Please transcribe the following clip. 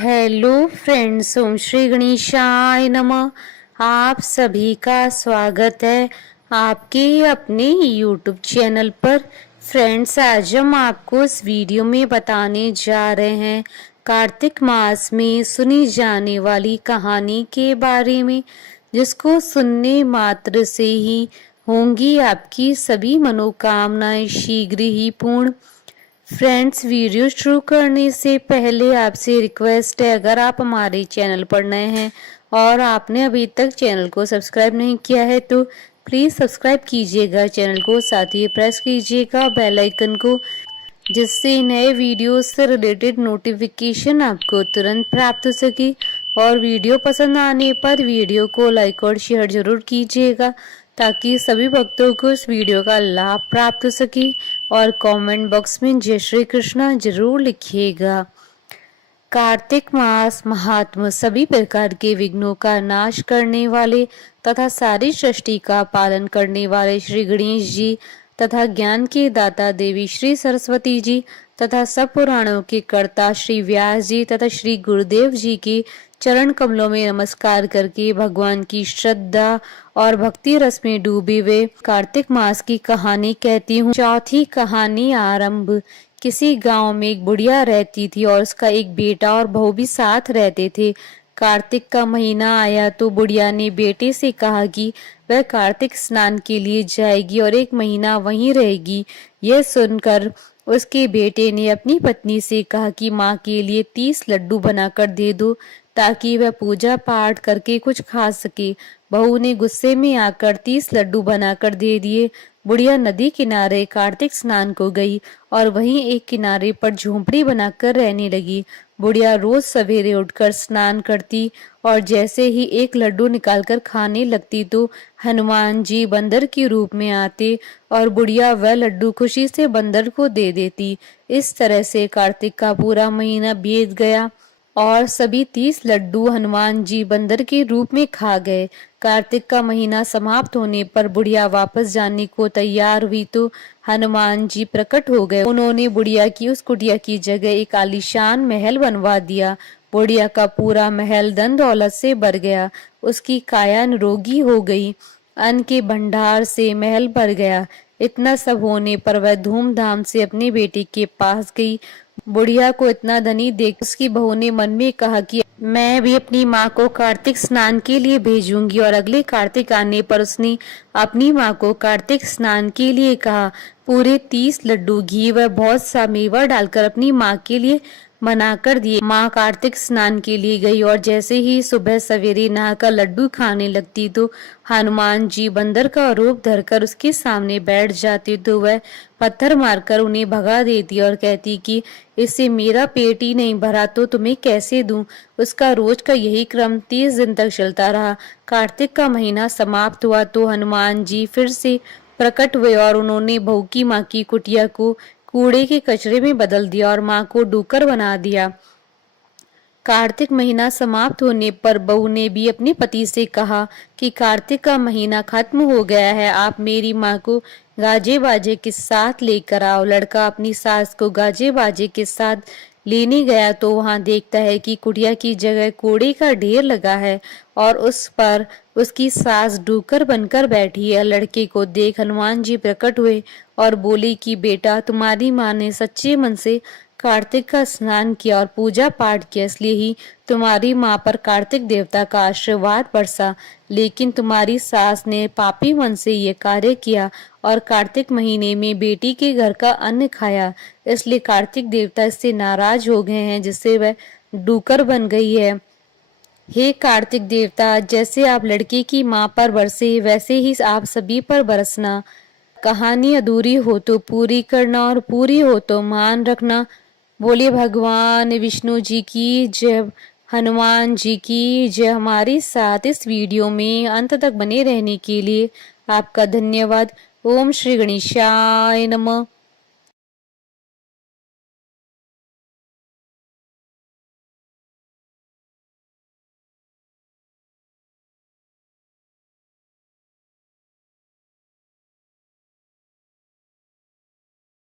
Hello friends, ओम श्री गणेशाय नमः। आप सभी का स्वागत है आपके अपने यूट्यूब चैनल पर। फ्रेंड्स, आज हम आपको इस वीडियो में बताने जा रहे हैं कार्तिक मास में सुनी जाने वाली कहानी के बारे में, जिसको सुनने मात्र से ही होंगी आपकी सभी मनोकामनाएं शीघ्र ही पूर्ण। फ्रेंड्स, वीडियो शुरू करने से पहले आपसे रिक्वेस्ट है, अगर आप हमारे चैनल पर नए हैं और आपने अभी तक चैनल को सब्सक्राइब नहीं किया है तो प्लीज़ सब्सक्राइब कीजिएगा चैनल को, साथ ही प्रेस कीजिएगा बेल आइकन को, जिससे नए वीडियोस से रिलेटेड नोटिफिकेशन आपको तुरंत प्राप्त हो सके। और वीडियो पसंद आने पर वीडियो को लाइक और शेयर जरूर कीजिएगा, ताकि सभी भक्तों को इस वीडियो का लाभ प्राप्त हो सके। और कमेंट बॉक्स में जय श्री कृष्णा जरूर लिखिएगा। कार्तिक मास महात्मा सभी प्रकार के विघ्नों का नाश करने वाले तथा सारी सृष्टि का पालन करने वाले श्री गणेश जी तथा ज्ञान के दाता देवी श्री सरस्वती जी तथा सब पुराणों के कर्ता श्री व्यास जी तथा श्री गुरुदेव जी के चरण कमलों में नमस्कार करके भगवान की श्रद्धा और भक्ति रस में डूबे हुए कार्तिक मास की कहानी कहती हूँ। चौथी कहानी आरंभ। किसी गांव में एक बुढ़िया रहती थी और उसका एक बेटा और बहू भी साथ रहते थे। कार्तिक का महीना आया तो बुढ़िया ने बेटे से कहा कि वह कार्तिक स्नान के लिए जाएगी और एक महीना वहीं रहेगी। यह सुनकर उसके बेटे ने अपनी पत्नी से कहा कि माँ के लिए 30 लड्डू बनाकर दे दो, ताकि वह पूजा पाठ करके कुछ खा सके। बहू ने गुस्से में आकर 30 लड्डू बनाकर दे दिए। बुढ़िया नदी किनारे कार्तिक स्नान को गई और वहीं एक किनारे पर झोंपड़ी बनाकर रहने लगी। बुढ़िया रोज सवेरे उठकर स्नान करती और जैसे ही एक लड्डू निकालकर खाने लगती तो हनुमान जी बंदर के रूप में आते और बुढ़िया वह लड्डू खुशी से बंदर को दे देती। इस तरह से कार्तिक का पूरा महीना बीत गया और सभी 30 लड्डू हनुमान जी बंदर के रूप में खा गए। कार्तिक का महीना समाप्त होने पर बुढ़िया वापस जाने को तैयार हुई तो हनुमान जी प्रकट हो गए। उन्होंने बुढ़िया की उस कुटिया की जगह एक आलीशान महल बनवा दिया। बुढ़िया का पूरा महल धन दौलत से भर गया। उसकी काया निरोगी हो गई। अन्न के भंडार से महल भर गया। इतना सब होने पर वह धूमधाम से अपने बेटे के पास गई। बुढ़िया को इतना धनी देख उसकी बहू ने मन में कहा कि मैं भी अपनी माँ को कार्तिक स्नान के लिए भेजूंगी। और अगले कार्तिक आने पर उसने अपनी माँ को कार्तिक स्नान के लिए कहा। पूरे 30 लड्डू घी व बहुत सा मेवा डालकर अपनी माँ के लिए मना कर दिए। माँ कार्तिक स्नान के लिए गई और जैसे ही सुबह सवेरे नहाकर लड्डू खाने लगती तो हनुमान जी बंदर का रूप धरकर उसके सामने बैठ जाते तो वह पत्थर मारकर उन्हें भगा देती और कहती कि इससे मेरा पेट ही नहीं भरा तो तुम्हें कैसे दूं। उसका रोज का यही क्रम 30 दिन तक चलता रहा। कार्तिक का महीना समाप्त हुआ तो हनुमान जी फिर से प्रकट हुए और उन्होंने बहू की माँ की कुटिया को कूड़े के कचरे में बदल दिया और माँ को डूकर बना दिया। कार्तिक महीना समाप्त होने पर बहू ने भी अपने पति से कहा कि कार्तिक का महीना खत्म हो गया है, आप मेरी माँ को गाजे बाजे के साथ लेकर आओ। लड़का अपनी सास को गाजे बाजे के साथ लेने गया तो वहां देखता है कि कुटिया की जगह कूड़े का ढेर लगा है और उस पर उसकी सास डूकर बनकर बैठी है। लड़के को देख हनुमान जी प्रकट हुए और बोले कि बेटा, तुम्हारी माँ ने सच्चे मन से कार्तिक का स्नान किया और पूजा पाठ किया, इसलिए ही तुम्हारी माँ पर कार्तिक देवता का आशीर्वाद बरसा। लेकिन तुम्हारी सास ने पापी मन से ये कार्य किया और कार्तिक महीने में बेटी के घर का अन्न खाया, इसलिए कार्तिक देवता इससे नाराज हो गए हैं, जिससे वह डूकर बन गई है। हे कार्तिक देवता, जैसे आप लड़के की माँ पर बरसे वैसे ही आप सभी पर बरसना। कहानी अधूरी हो तो पूरी करना और पूरी हो तो मान रखना। बोले भगवान विष्णु जी की जय, हनुमान जी की जय। हमारे साथ इस वीडियो में अंत तक बने रहने के लिए आपका धन्यवाद। ओम श्री गणेशाय नमः।